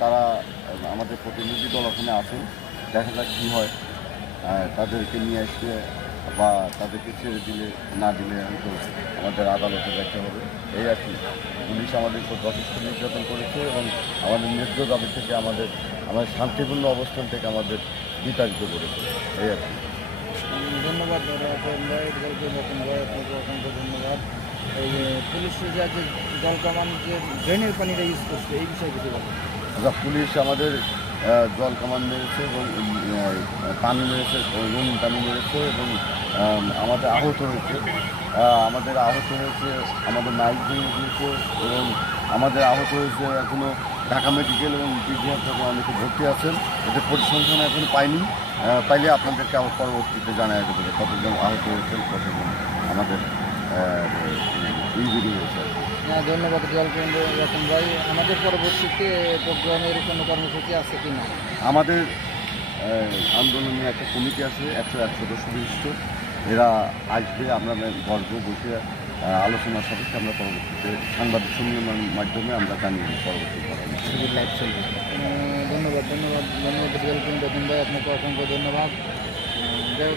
তারা আমাদের প্রতিনিধি দল ওখানে আছেন, দেখা যাক কী হয়। তাদেরকে নিয়ে আসলে বা তাদেরকে ছেড়ে দিলে না দিলে হয়তো আমাদের আদালতে যেতে হবে, এই আর কি। পুলিশ আমাদের উপর যথেষ্ট নির্যাতন করেছে এবং আমাদের ন্যায্য দাবি থেকে আমাদের শান্তিপূর্ণ অবস্থান থেকে আমাদের বিতাড়িত করেছে, এই আর কি। ধন্যবাদ রতন ভাই, রতন ভাই আপনাকে অসংখ্য ধন্যবাদ। এই যে পুলিশের যে জল কামান যে ড্রেনের পানিটা ইউজ করছে এই বিষয়ে কিছু বলেন। আচ্ছা, পুলিশ আমাদের জল কামান মেরেছে এবং পানি মেরেছে, রঙিন পানি মেরেছে এবং আমাদের আহত হয়েছে। আমাদের নাইট ভেঙে দিয়েছে এবং আমাদের আহত হয়েছে এখনও ঢাকা মেডিকেল এবং বিজিআর থেকে অনেকে ভর্তি আছেন। এদের পরিসংখ্যান এখনও পাইনি। পাইলে আপনাদেরকে আমার পরবর্তীতে জানাই দেবে কতজন আহত হয়েছেন, কতজন আমাদের ইনজুরি হয়েছে। হ্যাঁ, ধন্যবাদ জলকেন্দ্র রতন ভাই। আমাদের পরবর্তীতে প্রোগ্রামের কোনো কর্মসূচি আছে কি না? আমাদের আন্দোলনের একটা কমিটি আছে, 101 সদস্য বিশিষ্ট। এরা আসবে, আমরা বসবো, বসে আলোচনার সাপেক্ষে আমরা পরবর্তীতে সাংবাদিক সম্মেলনের মাধ্যমে আমরা জানিয়ে দিই পরবর্তী লাইভ চলবে। ধন্যবাদ জলকেন্দ্র রতন ভাই, আপনাকে অসংখ্য ধন্যবাদ।